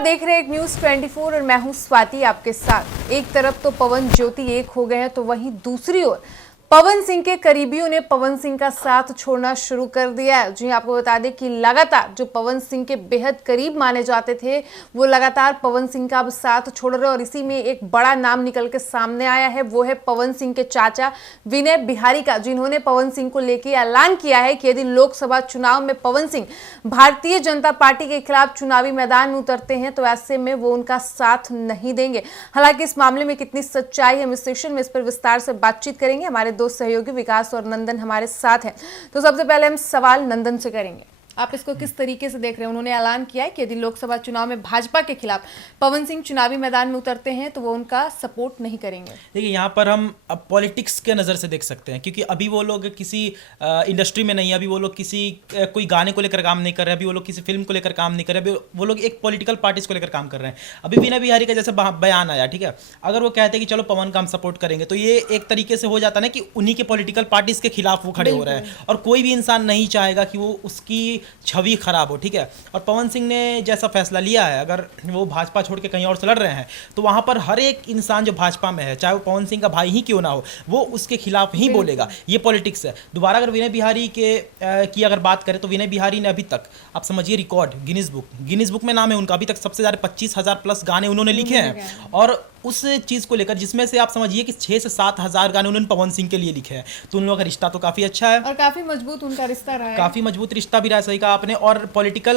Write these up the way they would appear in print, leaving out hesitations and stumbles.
आप देख रहे हैं एक न्यूज 24 और मैं हूं स्वाति आपके साथ। एक तरफ तो पवन ज्योति एक हो गए हैं तो वहीं दूसरी ओर पवन सिंह के करीबियों ने पवन सिंह का साथ छोड़ना शुरू कर दिया है। जी आपको बता दें कि लगातार जो पवन सिंह के बेहद करीब माने जाते थे वो लगातार पवन सिंह का अब साथ छोड़ रहे हैं और इसी में एक बड़ा नाम निकल के सामने आया है। वो है पवन सिंह के चाचा विनय बिहारी का, जिन्होंने पवन सिंह को लेकर ऐलान किया है कि यदि लोकसभा चुनाव में पवन सिंह भारतीय जनता पार्टी के खिलाफ चुनावी मैदान में उतरते हैं तो ऐसे में वो उनका साथ नहीं देंगे। हालांकि इस मामले में कितनी सच्चाई है, हम इस सेशन में इस पर विस्तार से बातचीत करेंगे। हमारे दो सहयोगी विकास और नंदन हमारे साथ हैं। तो सबसे पहले हम सवाल नंदन से करेंगे, आप इसको किस तरीके से देख रहे हैं? उन्होंने ऐलान किया है कि यदि लोकसभा चुनाव में भाजपा के खिलाफ पवन सिंह चुनावी मैदान में उतरते हैं तो वो उनका सपोर्ट नहीं करेंगे। देखिए यहाँ पर हम अब पॉलिटिक्स के नज़र से देख सकते हैं, क्योंकि अभी वो लोग किसी इंडस्ट्री में नहीं है, अभी वो लोग किसी कोई गाने को लेकर काम नहीं कर रहे, अभी वो लोग किसी फिल्म को लेकर काम नहीं कर रहे, अभी वो लोग एक पॉलिटिकल पार्टीज को लेकर काम कर रहे हैं। अभी विनय बिहारी का जैसे बयान आया, ठीक है, अगर वो कहते हैं कि चलो पवन का हम सपोर्ट करेंगे तो ये एक तरीके से हो जाता है ना कि उन्हीं के पॉलिटिकल पार्टीज के खिलाफ वो खड़े हो रहे हैं और कोई भी इंसान नहीं चाहेगा कि वो उसकी छवि खराब हो, ठीक है। और पवन सिंह ने जैसा फैसला लिया है, अगर वो भाजपा छोड़ के कहीं और से लड़ रहे हैं तो वहां पर हर एक इंसान जो भाजपा में है, चाहे वो पवन सिंह का भाई ही क्यों ना हो, वो उसके खिलाफ ही बोलेगा। ये पॉलिटिक्स है। दोबारा अगर विनय बिहारी की अगर बात करें तो विनय बिहारी ने अभी तक आप समझिए रिकॉर्ड गिनीज बुक में नाम है उनका, अभी तक सबसे ज्यादा 25,000 प्लस गाने उन्होंने लिखे हैं। और उस चीज को लेकर जिसमें से आप समझिए कि 6 से 7 हजार गाने उन्होंने पवन सिंह के लिए लिखे हैं, तो उन लोगों का रिश्ता तो काफी अच्छा है और काफी मजबूत उनका रिश्ता रहा है, काफी मजबूत रिश्ता भी रहा है, सही कहा आपने। और पॉलिटिकल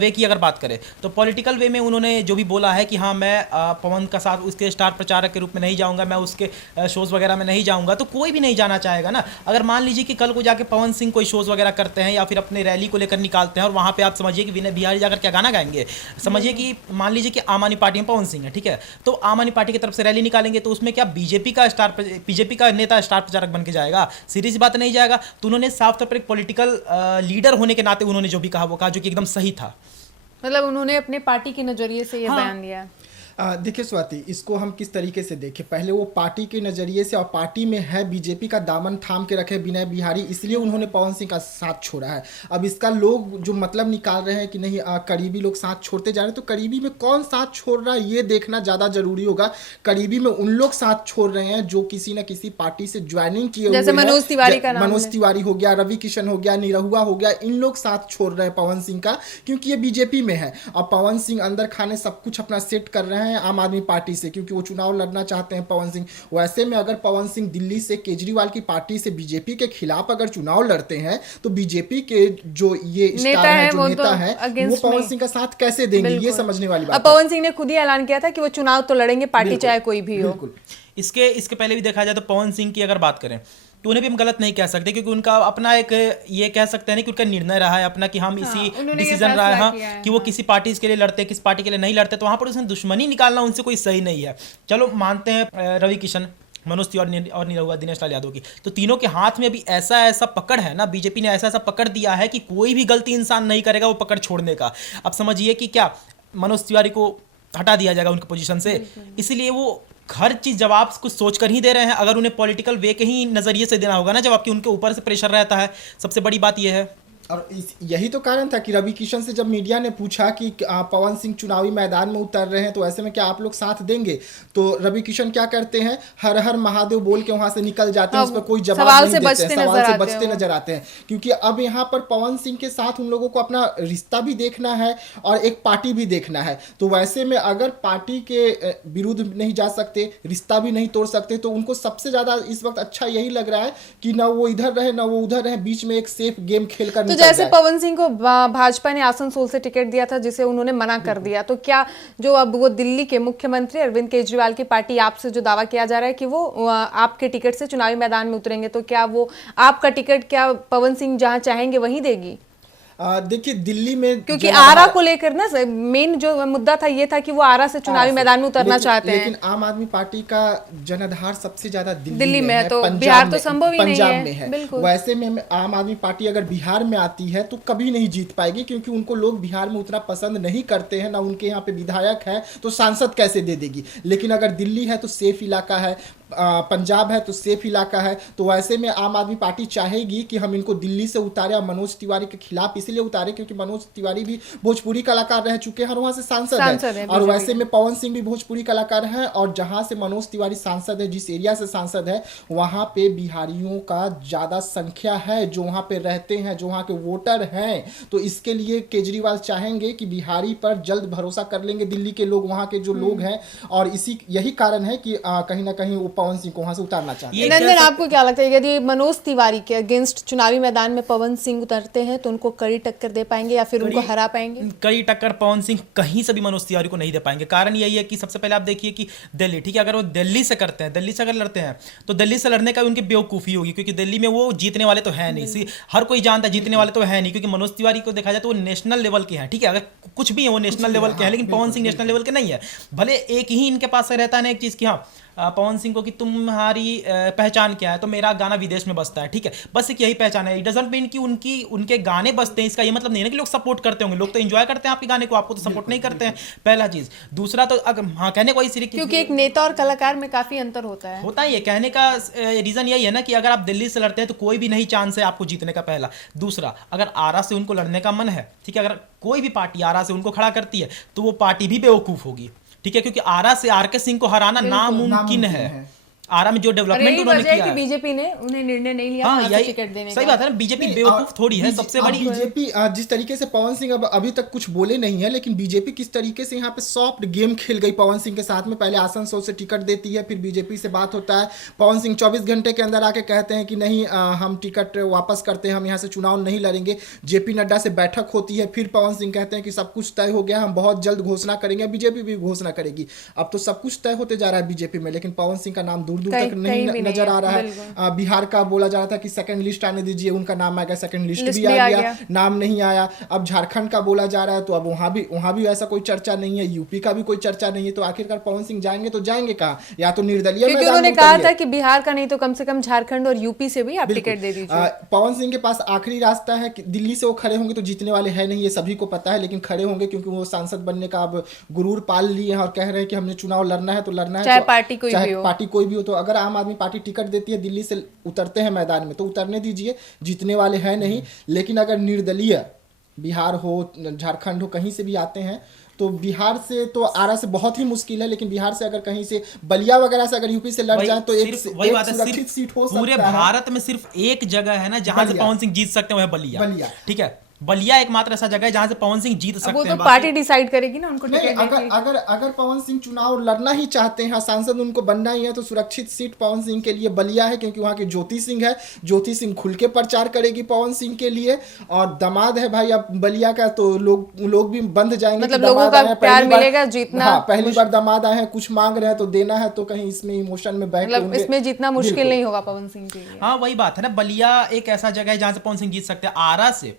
वे की अगर बात करें तो पॉलिटिकल वे में उन्होंने जो भी बोला है कि हाँ मैं पवन का साथ उसके स्टार प्रचारक के रूप में नहीं जाऊंगा, मैं उसके शोज वगैरह में नहीं जाऊंगा, तो कोई भी नहीं जाना चाहेगा ना। अगर मान लीजिए कि कल को जाके पवन सिंह कोई शोज वगैरह करते हैं या फिर अपने रैली को लेकर निकालते हैं और वहां पे आप समझिए कि विनय बिहारी जाकर क्या गाना गाएंगे। समझिए कि मान लीजिए कि आम आदमी पार्टी में पवन सिंह है, ठीक है, तो आम आदमी पार्टी की तरफ से रैली निकालेंगे तो उसमें क्या बीजेपी का नेता स्टार प्रचारक बन के जाएगा? सीधी सी बात नहीं जाएगा। तो उन्होंने साफ तौर पर एक पॉलिटिकल लीडर होने के नाते उन्होंने जो भी कहा वो कहा, जो कि एकदम सही था। मतलब उन्होंने अपने पार्टी के नजरिए से ये बयान दिया। देखिए स्वाति, इसको हम किस तरीके से देखें। पहले वो पार्टी के नज़रिए से, और पार्टी में है बीजेपी का दामन थाम के रखे विनय बिहारी, इसलिए उन्होंने पवन सिंह का साथ छोड़ा है। अब इसका लोग जो मतलब निकाल रहे हैं कि नहीं करीबी लोग साथ छोड़ते जा रहे हैं, तो करीबी में कौन साथ छोड़ रहा है ये देखना ज़्यादा जरूरी होगा। करीबी में उन लोग साथ छोड़ रहे हैं जो किसी न किसी पार्टी से ज्वाइनिंग किए हुए, मनोज तिवारी का नाम, मनोज तिवारी हो गया, रवि किशन हो गया, निरहुआ हो गया, इन लोग साथ छोड़ रहे हैं पवन सिंह का, क्योंकि ये बीजेपी में है। और पवन सिंह अंदर खाने सब कुछ अपना सेट कर रहे हैं आम आदमी पार्टी से, क्योंकि वो चुनाव लड़ना चाहते हैं पवन सिंह। वैसे में अगर पवन सिंह दिल्ली से केजरीवाल की पार्टी से बीजेपी के खिलाफ अगर चुनाव लड़ते हैं तो बीजेपी के जो ये स्टार है, जो नेता है, वो पवन सिंह का साथ कैसे देंगे, ये समझने वाली बात है। पवन सिंह ने खुद ही ऐलान किया था कि वो चुनाव तो लड़ेंगे, पार्टी चाहे कोई भी हो। इसके पहले भी देखा जाए तो पवन सिंह की अगर बात करें तो उन्हें भी हम गलत नहीं कह सकते, क्योंकि उनका अपना एक ये कह सकते हैं कि उनका निर्णय रहा है अपना कि हम इसी डिसीजन रहा है कि वो किसी पार्टी के लिए लड़ते हैं, किस पार्टी के लिए नहीं लड़ते, तो वहां पर उसने दुश्मनी निकालना उनसे कोई सही नहीं है। चलो मानते हैं रवि किशन, मनोज तिवारी और निरहुआ, दिनेश लाल यादव की, तो तीनों के हाथ में अभी ऐसा पकड़ है ना, बीजेपी ने ऐसा पकड़ दिया है कि कोई भी गलती इंसान नहीं करेगा वो पकड़ छोड़ने का। अब समझिए कि क्या मनोज तिवारी को हटा दिया जाएगा उनकी पोजीशन से, इसलिए वो हर चीज जवाब कुछ सोच कर ही दे रहे हैं। अगर उन्हें पॉलिटिकल वे के ही नजरिए से देना होगा ना जवाब, कि उनके ऊपर से प्रेशर रहता है, सबसे बड़ी बात यह है। और यही तो कारण था कि रवि किशन से जब मीडिया ने पूछा कि पवन सिंह चुनावी मैदान में उतर रहे हैं तो ऐसे में क्या आप लोग साथ देंगे, तो रवि किशन क्या करते हैं, हर हर महादेव बोल के वहां से निकल जाते हैं, उस पर कोई जवाब नहीं देते हैं, सवाल से बचते नजर आते हैं। क्योंकि अब यहाँ पर पवन सिंह के साथ उन लोगों को अपना रिश्ता भी देखना है और एक पार्टी भी देखना है। तो वैसे में अगर पार्टी के विरुद्ध नहीं जा सकते, रिश्ता भी नहीं तोड़ सकते, तो उनको सबसे ज्यादा इस वक्त अच्छा यही लग रहा है कि ना वो इधर रहे ना वो उधर रहे, बीच में एक सेफ गेम खेलकर। जैसे पवन सिंह को भाजपा ने आसनसोल से टिकट दिया था जिसे उन्होंने मना कर दिया, तो क्या जो अब वो दिल्ली के मुख्यमंत्री अरविंद केजरीवाल की पार्टी आपसे जो दावा किया जा रहा है कि वो आपके टिकट से चुनावी मैदान में उतरेंगे, तो क्या वो आपका टिकट क्या पवन सिंह जहां चाहेंगे वहीं देगी? देखिए दिल्ली में, क्योंकि आरा को लेकर ना मेन जो मुद्दा था ये था कि वो आरा से चुनावी मैदान में उतरना चाहते हैं, लेकिन आम आदमी पार्टी का जनाधार सबसे ज्यादा दिल्ली में है, तो बिहार तो संभव ही नहीं है। वैसे में आम आदमी पार्टी अगर बिहार में आती है तो कभी नहीं जीत पाएगी, क्योंकि उनको लोग बिहार में उतना पसंद नहीं करते हैं, ना उनके यहाँ पे विधायक है, तो सांसद कैसे दे देगी। लेकिन अगर दिल्ली है तो सेफ इलाका है, पंजाब है तो सेफ इलाका है, तो वैसे में आम आदमी पार्टी चाहेगी कि हम इनको दिल्ली से उतारे और मनोज तिवारी के खिलाफ इसलिए उतारे क्योंकि मनोज तिवारी भी भोजपुरी कलाकार रह चुके हैं और वहां से सांसद है, और वैसे में पवन सिंह भी भोजपुरी कलाकार है, और जहां से मनोज तिवारी सांसद है, जिस एरिया से सांसद है, वहां पे बिहारियों का ज्यादा संख्या है जो वहां पे रहते हैं, जो वहां के वोटर हैं। तो इसके लिए केजरीवाल चाहेंगे कि बिहारी पर जल्द भरोसा कर लेंगे दिल्ली के लोग, वहां के जो लोग हैं, और यही कारण है कि कहीं ना कहीं वो पवन सिंह को वहां से उतारना चाहते हैं। नंदन, आपको क्या लगता है यदि मनोज तिवारी के अगेंस्ट चुनावी मैदान में पवन सिंह उतरते हैं तो उनको कड़ी टक्कर दे पाएंगे या फिर उनको हरा पाएंगे? कड़ी टक्कर पवन सिंह कहीं से भी मनोज तिवारी को नहीं दे पाएंगे। कारण यही है कि सबसे पहले आप देखिए कि दिल्ली, ठीक है, अगर वो दिल्ली से करते हैं, दिल्ली से अगर लड़ते हैं तो दिल्ली से लड़ने का उनकी बेवकूफ़ी होगी, क्योंकि दिल्ली में वो जीतने वाले तो है नहीं, हर कोई जानता है जीतने वाले तो है नहीं, क्योंकि मनोज तिवारी को देखा जाए तो वो नेशनल लेवल के हैं, ठीक है, अगर कुछ भी है वो नेशनल लेवल के हैं, लेकिन पवन सिंह नेशनल लेवल के नहीं है। भले एक ही इनके पास रहता है ना एक चीज़ की, हाँ पवन सिंह को कि तुम्हारी पहचान क्या है, तो मेरा गाना विदेश में बजता है, ठीक है, बस एक यही पहचान है। इट डजंट मीन कि उनके गाने बजते हैं, इसका ये मतलब नहीं है कि लोग सपोर्ट करते होंगे, लोग तो एंजॉय करते हैं आपके गाने को, आपको तो सपोर्ट नहीं करते हैं, पहला चीज़। दूसरा तो अगर हाँ कहने को सिर्फ क्योंकि एक नेता और कलाकार में काफी अंतर होता ही है। कहने का रीजन यही है ना कि अगर आप दिल्ली से लड़ते हैं तो कोई भी नहीं चांस है आपको जीतने का, पहला। दूसरा, अगर आरा से उनको लड़ने का मन है, ठीक है, अगर कोई भी पार्टी आरा से उनको खड़ा करती है तो वो पार्टी भी बेवकूफ होगी, ठीक है, क्योंकि आरा से आरके सिंह को हराना नामुमकिन है। आरा में जो डेवलपमेंट उन्होंने किया है, बीजेपी ने उन्हें निर्णय नहीं लिया हाँ, यही टिकट देने सही बात है ना, बीजेपी बेवकूफ थोड़ी है, सबसे बड़ी बीजेपी जिस तरीके से पवन सिंह अभी तक कुछ बोले नहीं है, लेकिन बीजेपी किस तरीके से यहाँ पे सॉफ्ट गेम खेल गई पवन सिंह के साथ में। पहले आसनसोल से टिकट देती है, फिर बीजेपी से बात होता है, पवन सिंह 24 घंटे के अंदर आके कहते हैं कि नहीं हम टिकट वापस करते हैं, हम यहाँ से चुनाव नहीं लड़ेंगे। जेपी नड्डा से बैठक होती है, फिर पवन सिंह कहते हैं कि सब कुछ तय हो गया, हम बहुत जल्द घोषणा करेंगे, बीजेपी भी घोषणा करेगी। अब तो सब कुछ तय होते जा रहा है बीजेपी में, लेकिन पवन सिंह का नाम दूर दूर तक नहीं नजर आ रहा है। बिहार का बोला जा रहा था कि सेकंड लिस्ट आने दीजिए, उनका नाम आएगा, सेकंड लिस्ट भी आ गया, नाम नहीं आया। अब झारखंड का बोला जा रहा है तो अब वहां भी ऐसा कोई चर्चा नहीं है, यूपी का भी कोई चर्चा नहीं है। तो आखिरकार पवन सिंह जाएंगे तो जाएंगे कहाँ? या तो निर्दलीय मैदान में उन्होंने कहा था कि बिहार का नहीं तो कम से कम झारखंड और यूपी से भी आप टिकट दे दीजिए। पवन सिंह के पास आखिरी रास्ता है कि दिल्ली से वो खड़े होंगे तो जीतने वाले है नहीं, ये सभी को पता है, लेकिन खड़े होंगे क्योंकि वो सांसद बनने का अब गुरूर पाल लिए हैं और कह रहे हैं कि हमने चुनाव लड़ना है तो लड़ना है, चाहे पार्टी कोई भी हो। तो अगर आम आदमी पार्टी टिकट देती है, दिल्ली से उतरते हैं मैदान में तो उतरने दीजिए, जीतने वाले हैं नहीं। लेकिन अगर निर्दलीय बिहार हो, झारखंड हो, कहीं से भी आते हैं तो बिहार से तो आरा से बहुत ही मुश्किल है, लेकिन बिहार से अगर कहीं से बलिया वगैरह से अगर यूपी से लड़ जाए तो एक सुरक्षित सीट हो सकता है। पूरे भारत में सिर्फ एक जगह है ना जहां से पवन सिंह जीत सकते हैं, वह बलिया, ठीक है, बलिया एकमात्र ऐसा जगह है जहां से पवन सिंह जीत सकते हैं। वो तो पार्टी डिसाइड करेगी ना उनको टिकट। अगर पवन सिंह चुनाव लड़ना ही चाहते हैं, सांसद उनको बनना ही है, तो सुरक्षित सीट पवन सिंह के लिए बलिया है, क्योंकि वहां की ज्योति सिंह है, ज्योति सिंह खुल के प्रचार करेगी पवन सिंह के लिए, और दामाद है भाई अब बलिया का, तो लोग भी बंद जाएंगे, मतलब लोगों का प्यार मिलेगा, जीतना। हाँ, पहली बार दामाद आए हैं, कुछ मांग रहे हैं तो देना है, तो कहीं इसमें इमोशन में बैठ मतलब इसमें जितना मुश्किल नहीं होगा पवन सिंह के लिए। हाँ, वही बात है ना, बलिया एक ऐसा जगह है जहां से पवन सिंह जीत सकते हैं। आरा से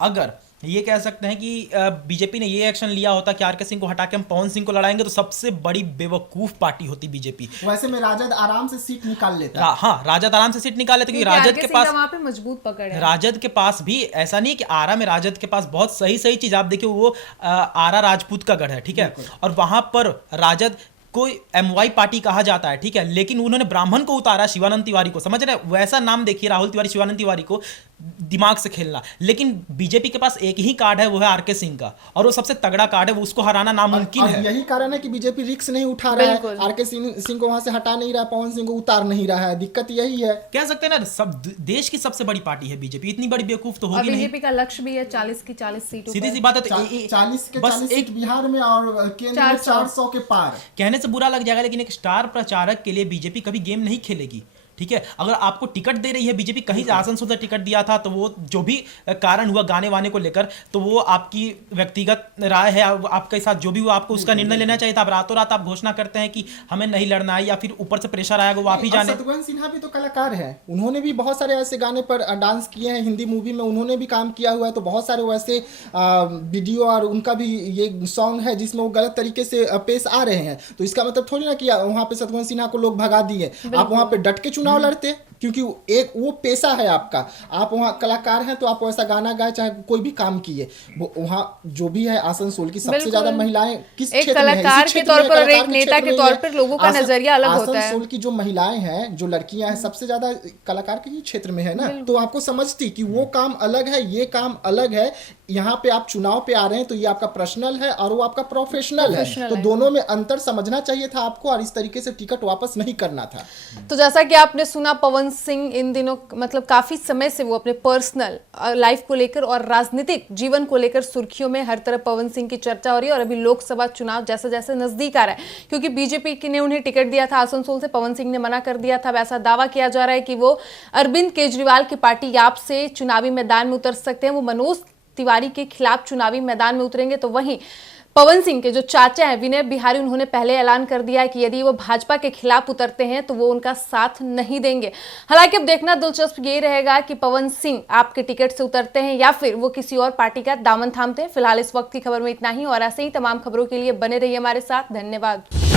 अगर ये कह सकते हैं कि बीजेपी ने ये एक्शन लिया होता कि आरके सिंह को हटा के हम पवन सिंह को लड़ाएंगे, तो सबसे बड़ी बेवकूफ पार्टी होती बीजेपी। वैसे में राजद आराम से सीट निकाल लेता। हाँ, राजद आराम से सीट निकाल लेते, क्योंकि राजद के पास वहां पे मजबूत पकड़ है। राजद के पास भी ऐसा नहीं कि आरा में राजद के पास बहुत सही चीज, आप देखिए वो आरा राजपूत का गढ़ है, ठीक है, और वहां पर राजद कोई MY पार्टी कहा जाता है, ठीक है, लेकिन उन्होंने ब्राह्मण को उतारा, शिवानंद तिवारी को, समझ रहे, वैसा नाम देखिए, राहुल तिवारी, शिवानंद तिवारी को, दिमाग से खेलना। लेकिन बीजेपी के पास एक ही कार्ड है, वो है आरके सिंह का, और वो सबसे तगड़ा कार्ड है, वो उसको हराना नामुमकिन है। यही कारण है कि बीजेपी रिस्क नहीं उठा रहा है, आरके सिंह को वहां से हटा नहीं रहा, पवन सिंह को उतार नहीं रहा है, दिक्कत यही है। कह सकते हैं ना, सब देश की सबसे बड़ी पार्टी है बीजेपी, इतनी बड़ी बेवकूफ तो होगी नहीं। बीजेपी का लक्ष्य भी है 40 की 40 सीटों, सीधी सी बात है, 40 के 40 सीट बिहार में और केंद्र में 400 के पार। कहने से बुरा लग जाएगा, लेकिन एक स्टार प्रचारक के लिए बीजेपी कभी गेम नहीं खेलेगी, ठीक है। अगर आपको टिकट दे रही है बीजेपी, कहीं आसनसोल से टिकट दिया था, तो वो जो भी कारण हुआ गाने वाने को लेकर, तो वो आपकी व्यक्तिगत राय है, आपके साथ जो भी हुआ आपको उसका निर्णय लेना चाहिए था। अब रातों रात आप घोषणा करते हैं कि हमें नहीं लड़ना है, या फिर ऊपर से प्रेशर आएगा, वो आप ही जाने। शत्रुघ्न सिन्हा भी तो कलाकार है, उन्होंने भी बहुत सारे ऐसे गाने पर डांस किए हैं, हिंदी मूवी में उन्होंने भी काम किया हुआ है, तो बहुत सारे वैसे वीडियो और उनका भी ये सॉन्ग है जिसमें वो गलत तरीके से पेश आ रहे हैं। तो इसका मतलब थोड़ी ना कि वहाँ पे शत्रुघ्न सिन्हा को लोग भगा दिए, आप वहाँ पे डट के चुनाव लड़ते, क्योंकि एक वो पेशा है आपका, आप वहाँ कलाकार हैं तो आप वैसा गाना गाए चाहे कोई भी काम किए, वहाँ जो भी है आसनसोल की सबसे ज्यादा महिलाएं किस एक क्षेत्र में है? कलाकार इसी के क्षेत्र तौर में, पर और कलाकार एक के नेता क्षेत्र के में तौर ये पर लोगों का नजरिया अलग होता है। आसनसोल की जो महिलाएं हैं, जो लड़कियां हैं, सबसे ज्यादा कलाकार के ही क्षेत्र में है ना, तो आपको समझती कि वो काम अलग है, ये काम अलग है। यहाँ पे आप चुनाव पे आ रहे हैं तो ये आपका पर्सनल है और वो आपका प्रोफेशनल है, तो दोनों में अंतर समझना चाहिए था आपको और इस तरीके से टिकट वापस नहीं करना था। तो जैसा कि आपने सुना, पवन सिंह इन दिनों मतलब काफी समय से वो अपने पर्सनल लाइफ को लेकर और राजनीतिक जीवन को लेकर सुर्खियों में, हर तरफ पवन सिंह की चर्चा हो रही है। और अभी लोकसभा चुनाव जैसे जैसे नजदीक आ रहा है, क्योंकि बीजेपी ने उन्हें टिकट दिया था आसनसोल से, पवन सिंह ने मना कर दिया था। वैसा दावा किया जा रहा है कि वो अरविंद केजरीवाल की पार्टी आप से चुनावी मैदान में उतर सकते हैं, वो मनोज तिवारी के खिलाफ चुनावी मैदान में उतरेंगे। तो वहीं पवन सिंह के जो चाचा हैं विनय बिहारी, उन्होंने पहले ऐलान कर दिया है कि यदि वो भाजपा के खिलाफ उतरते हैं तो वो उनका साथ नहीं देंगे। हालांकि अब देखना दिलचस्प ये रहेगा कि पवन सिंह आपके टिकट से उतरते हैं या फिर वो किसी और पार्टी का दामन थामते हैं। फिलहाल इस वक्त की खबर में इतना ही, और ऐसे ही तमाम खबरों के लिए बने रहिए हमारे साथ। धन्यवाद।